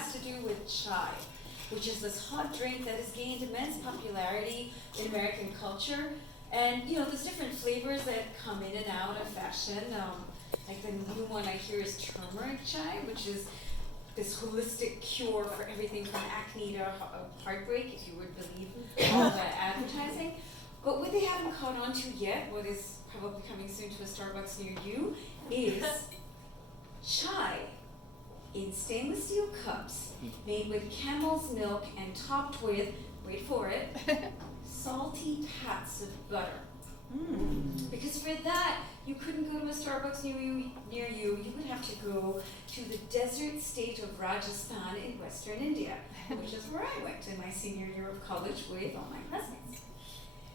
has to do with chai, which is this hot drink that has gained immense popularity in American culture. And there's different flavors that come in and out of fashion. Like the new one I hear is turmeric chai, which is this holistic cure for everything from acne to heartbreak, if you would believe all the advertising. But what they haven't caught on to yet, what is probably coming soon to a Starbucks near you, is chai in stainless steel cups made with camel's milk and topped with, wait for it, salty pats of butter. Because for that, you couldn't go to a Starbucks near you. You would have to go to the desert state of Rajasthan in Western India, which is where I went in my senior year of college with all my classmates.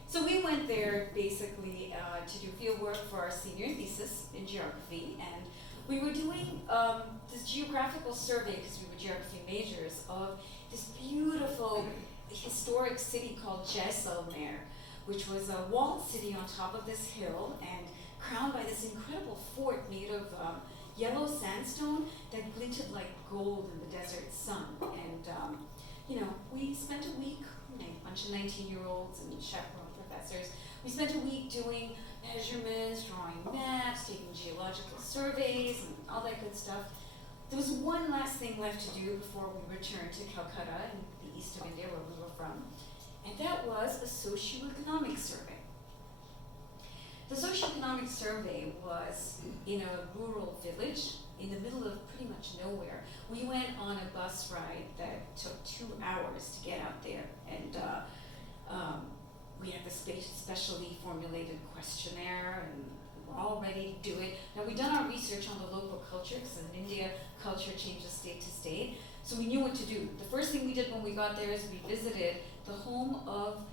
So we went there basically to do field work for our senior thesis in geography, and we were doing this geographical survey, because we were geography majors, of this beautiful historic city called Jaisalmer, which was a walled city on top of this hill and crowned by this incredible fort made of yellow sandstone that glinted like gold in the desert sun. And we spent a week, a bunch of 19-year-olds and chaperone professors, we spent a week doing measurements, drawing maps, taking geological surveys, and all that good stuff. There was one last thing left to do before we returned to Calcutta in the east of India, where we were from, and that was a socioeconomic survey. The socioeconomic survey was in a rural village in the middle of pretty much nowhere. We went on a bus ride that took 2 hours to get out there, and we had the specially formulated questionnaire, and we were all ready to do it. Now, we'd done our research on the local culture, because in India, culture changes state to state, so we knew what to do. The first thing we did when we got there is we visited the home of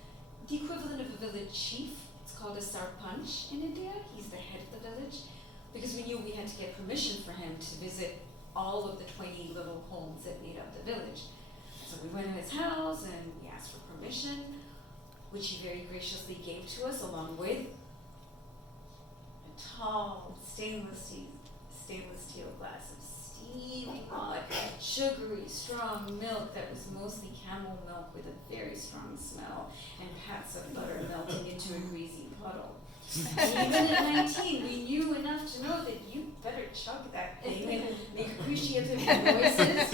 the equivalent of a village chief. It's called a sarpanch in India. He's the head of the village, because we knew we had to get permission for him to visit all of the 20 little homes that made up the village. So we went to his house and we asked for permission, which he very graciously gave to us, along with a tall stainless steel glass of steaming hot, sugary, strong milk that was mostly camel milk with a very strong smell, and pats of butter melting into a greasy puddle. And even at 19, we knew enough to know that you better chug that thing and make appreciative noises.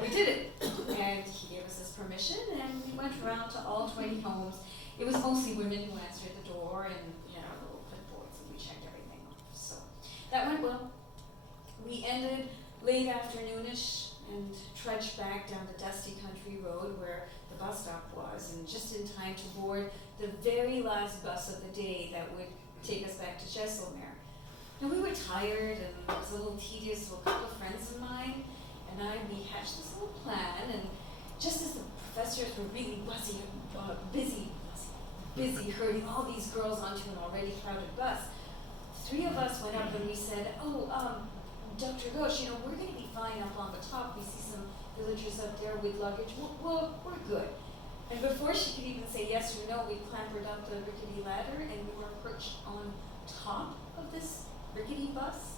We did it, and he gave us his permission, and we went around to all 20 homes. It was mostly women who answered the door, and we had our little clipboards, and we checked everything off. So that went well. We ended late afternoonish and trudged back down the dusty country road where the bus stop was, and just in time to board the very last bus of the day that would take us back to Jaisalmer. Now, we were tired, and it was a little tedious, so a couple of friends of mine and we hatched this little plan, and just as the professors were really busy herding all these girls onto an already crowded bus, 3 of us went up and we said, Dr. Ghosh, we're going to be fine up on the top. We see some villagers up there with luggage. Well, we're good. And before she could even say yes or no, we clambered up the rickety ladder, and we were perched on top of this rickety bus.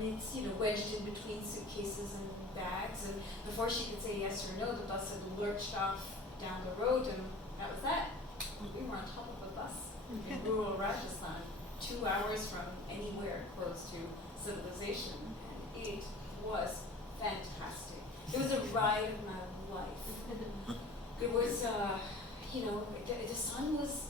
It's wedged in between suitcases and bags. And before she could say yes or no, the bus had lurched off down the road, and that was that. We were on top of a bus in rural Rajasthan, 2 hours from anywhere close to civilization. And it was fantastic. It was a ride of my life. It was, the sun was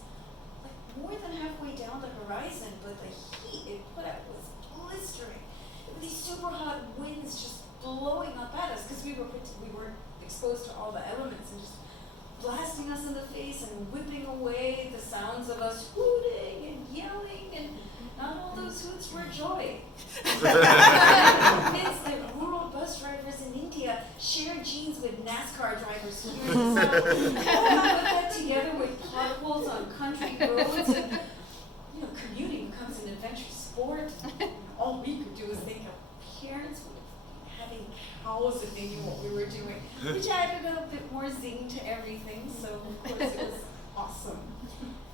like more than halfway down the horizon, but the heat it put out was blistering. With these super hot winds just blowing up at us, because we were exposed to all the elements and just blasting us in the face and whipping away the sounds of us hooting and yelling, and not all those hoots were joy. I'm convinced that rural bus drivers in India share genes with NASCAR drivers here in the South. Put that together with potholes on country roads, and commuting becomes an adventure sport. All we could do was think of parents having cows if they knew what we were doing, which added a bit more zing to everything. So of course it was awesome.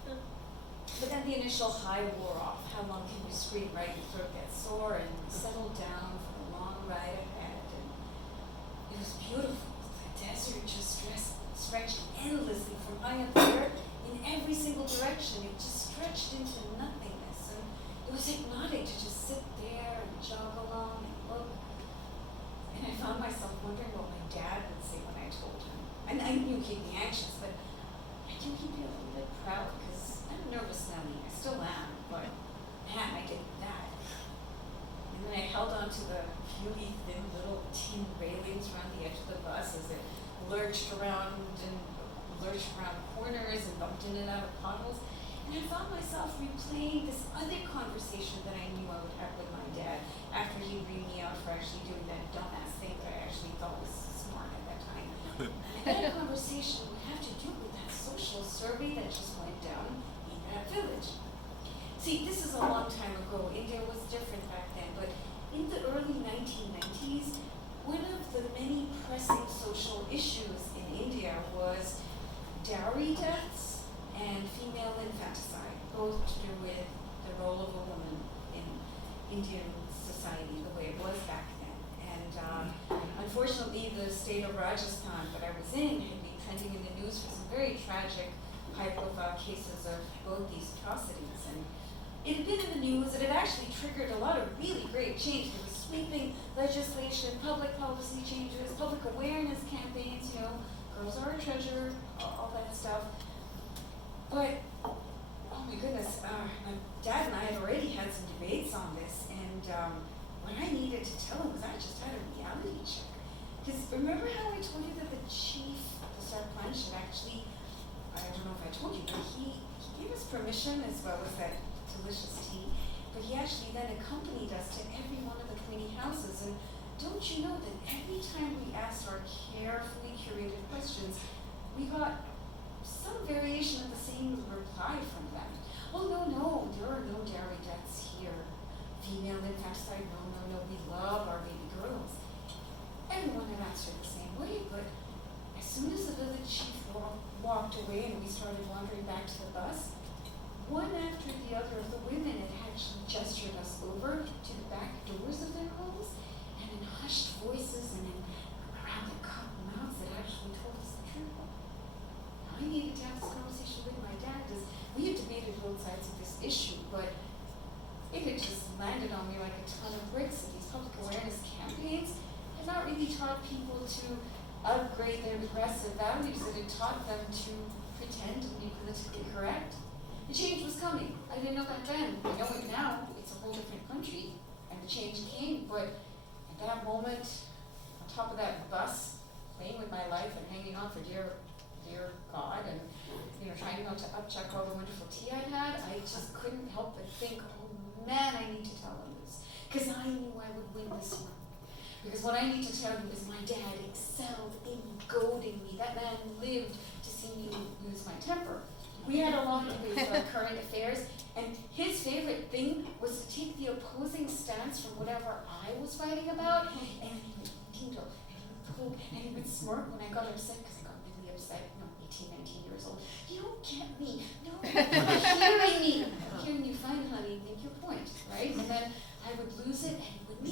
But then then the initial high wore off. How long can you scream, right? Your throat gets sore, and we settled down for the long ride ahead, and it was beautiful. The desert just stretched endlessly from high up there in every single direction. It just stretched into nothingness, and it was hypnotic to just sit there and jog along and look. And I found myself wondering what my dad would say when I told him. And I knew he'd be anxious, but I knew he'd be a little bit proud because I'm nervous, Nellie. I still am, but man, I did that. And then I held on to the really thin little tin railings around the edge of the bus as it lurched around corners and bumped in and out of potholes. And I found myself replaying this other conversation that I knew I would have with my dad after he'd bring me out for actually doing that dumbass thing that I actually thought was smart at that time. And that conversation would have to do with that social survey that just went down in that village. See, this is a long time ago. India was different back then, but in the early 1990s, one of the many pressing social issues in India was dowry deaths and female infanticide, both to do with the role of a woman in Indian society the way it was back then. And unfortunately, the state of Rajasthan that I was in had been trending in the news for some very tragic, high-profile cases of both these atrocities. And it had been in the news, and it actually triggered a lot of really great change. There was sweeping legislation, public policy changes, public awareness campaigns, girls are a treasure, all that stuff. But, oh my goodness, my dad and I had already had some debates on this, and what I needed to tell him was I just had a reality check. Because remember how I told you that the chief of the Sept should actually, I don't know if I told you, but he gave us permission as well as that delicious tea, but he actually then accompanied us to every one of the 20 houses. And don't you know that every time we asked our carefully curated questions, we got some variation of the same reply from them. Oh, no, there are no dairy deaths here. Female infanticide, no, we love our baby girls. Everyone had answered the same way, but as soon as the village chief walked away and we started wandering back to the bus, one after the other of the women had actually gestured us over to the back doors of their homes, and in hushed voices and in rather cut mouths that actually told us the truth. Now, I needed to have this conversation with my dad because we had debated both sides of this issue, but it had just landed on me like a ton of bricks that these public awareness campaigns had not really taught people to upgrade their regressive values, that had taught them to pretend and be politically correct. The change was coming. I didn't know that then. I know it now. It's a whole different country, and the change came. But at that moment, on top of that bus, playing with my life and hanging on for dear God, and trying not to upchuck all the wonderful tea I'd had, I just couldn't help but think, oh man, I need to tell him this, because I knew I would win this one. Because what I need to tell you is my dad excelled in goading me. That man lived to see me lose my temper. We had a long debate about current affairs, and his favorite thing was to take the opposing stance from whatever I was fighting about, and he would tingle, and he would poke, and he would smirk when I got upset, because I got really upset, 18, 19 years old. You don't get me. No, you're not hearing me. I'm hearing you fine, honey. Make your point, right? And then I would lose it, and he would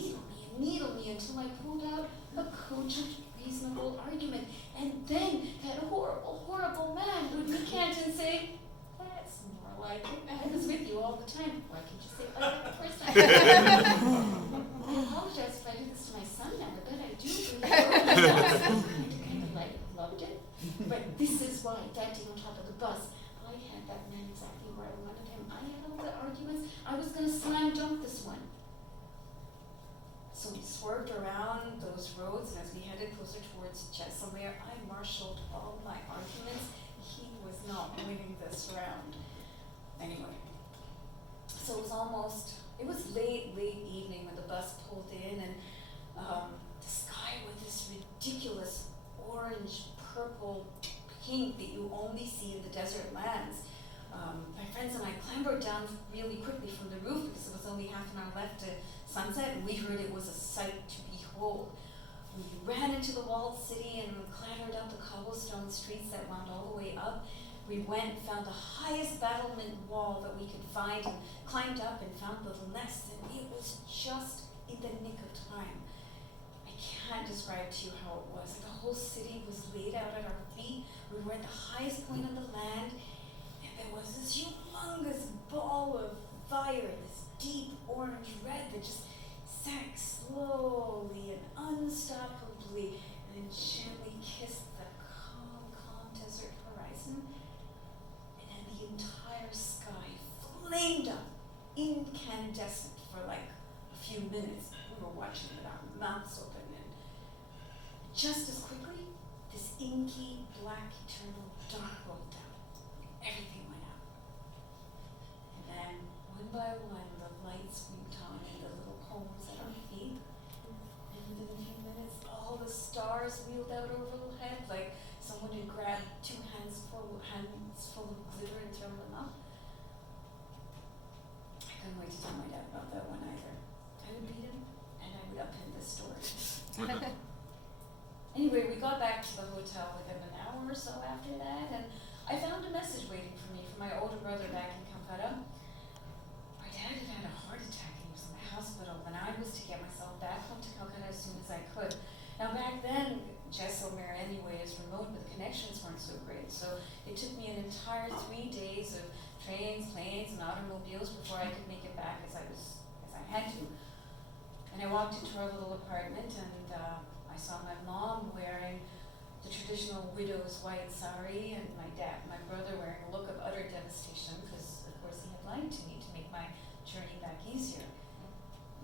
needle me until I pulled out a cogent, reasonable argument. And then that horrible man would recant and say, that's more like it. I was with you all the time. Why can't you say it like that the first time? I apologize if I did this to my son now. I bet I do. I kind of loved it. But this is why, dancing on top of the bus, I had that man exactly where I wanted him. I had all the arguments. I was going to slam dunk this one. So we swerved around those roads, and as we headed closer towards Jaisalmer, I marshaled all my arguments. He was not winning this round. Anyway, so it was late evening when the bus pulled in, and the sky with this ridiculous orange, purple, pink that you only see in the desert lands. My friends and I clambered down really quickly from the roof because it was only half an hour left to sunset, and we heard it was a sight to behold. We ran into the walled city and clattered up the cobblestone streets that wound all the way up. We went and found the highest battlement wall that we could find and climbed up and found the nest, and it was just in the nick of time. I can't describe to you how it was. The whole city was laid out at our feet. We were at the highest point of the land, and there was this humongous ball of fire, this deep orange red that just sank slowly and unstoppably and then gently kissed the calm desert horizon. And then the entire sky flamed up, incandescent for like a few minutes. We were watching it, our mouths open, and just as quickly, this inky, black, eternal dark rolled down. Everything went out. And then, one by one, the lights winked on in the little cones at our feet. And within a few minutes, all the stars wheeled out overhead, like someone had grabbed two hands full of glitter and thrown them up. I couldn't wait to tell my dad about that one either. I would beat him, and I would upend this story. Anyway, we got back to the hotel within an hour or so after that, and I found a message waiting for me from my older brother back in Calcutta. My dad had had a heart attack and he was in the hospital, and I was to get myself back home to Calcutta as soon as I could. Now back then, Jaisalmer anyway is remote, but the connections weren't so great, so it took me an entire 3 days of trains, planes, and automobiles before I could make it back as I had to. And I walked into our little apartment, and I saw my mom wearing the traditional widow's white sari, and my brother wearing a look of utter devastation, because of course he had lied to me to make my journey back easier.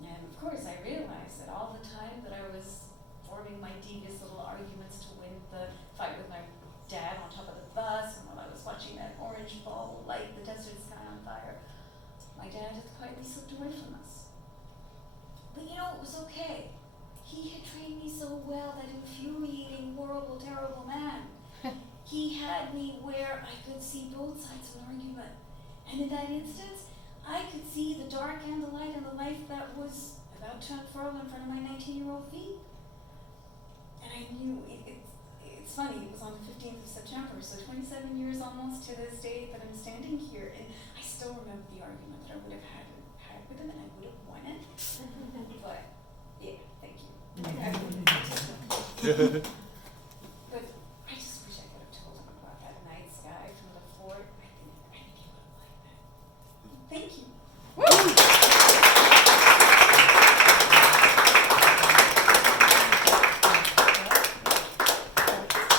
And of course I realized that all the time that I was forming my devious little arguments to win the fight with my dad on top of the bus, and while I was watching that orange ball light the desert sky on fire, my dad had quietly slipped away from us. But you know, it was okay. He had trained me so well, that infuriating, horrible, terrible man. He had me where I could see both sides of an argument. And in that instance, I could see the dark and the light and the life that was about to unfurl in front of my 19-year-old feet. And I knew, it's funny, it was on the 15th of September, so 27 years almost to this day that I'm standing here, and I still remember the argument that I would have had with him, and I would have won it. But, yeah, thank you.